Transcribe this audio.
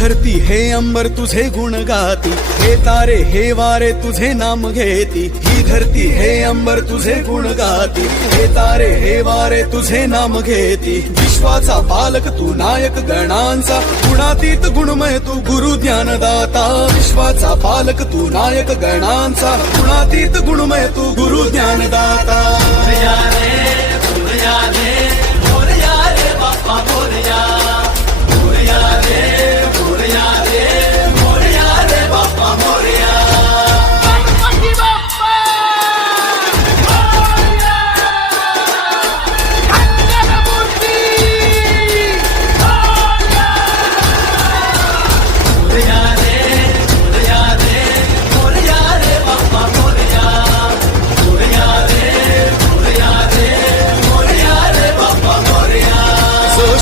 धरती हे अंबर तुझे गुण गाती, हे तारे हे वारे तुझे नाम घेती। ही धरती हे अंबर तुझे गुण गाती, हे तारे हे वारे तुझे नाम घेती। विश्वाचा पालक तू नायक गणांचा, गुणातीत गुणमय तू गुरु ज्ञानदाता। विश्वाचा पालक तू नायक गणांचा, गुणातीत गुणमय तू गुरु ज्ञानदाता। तुझ्या रे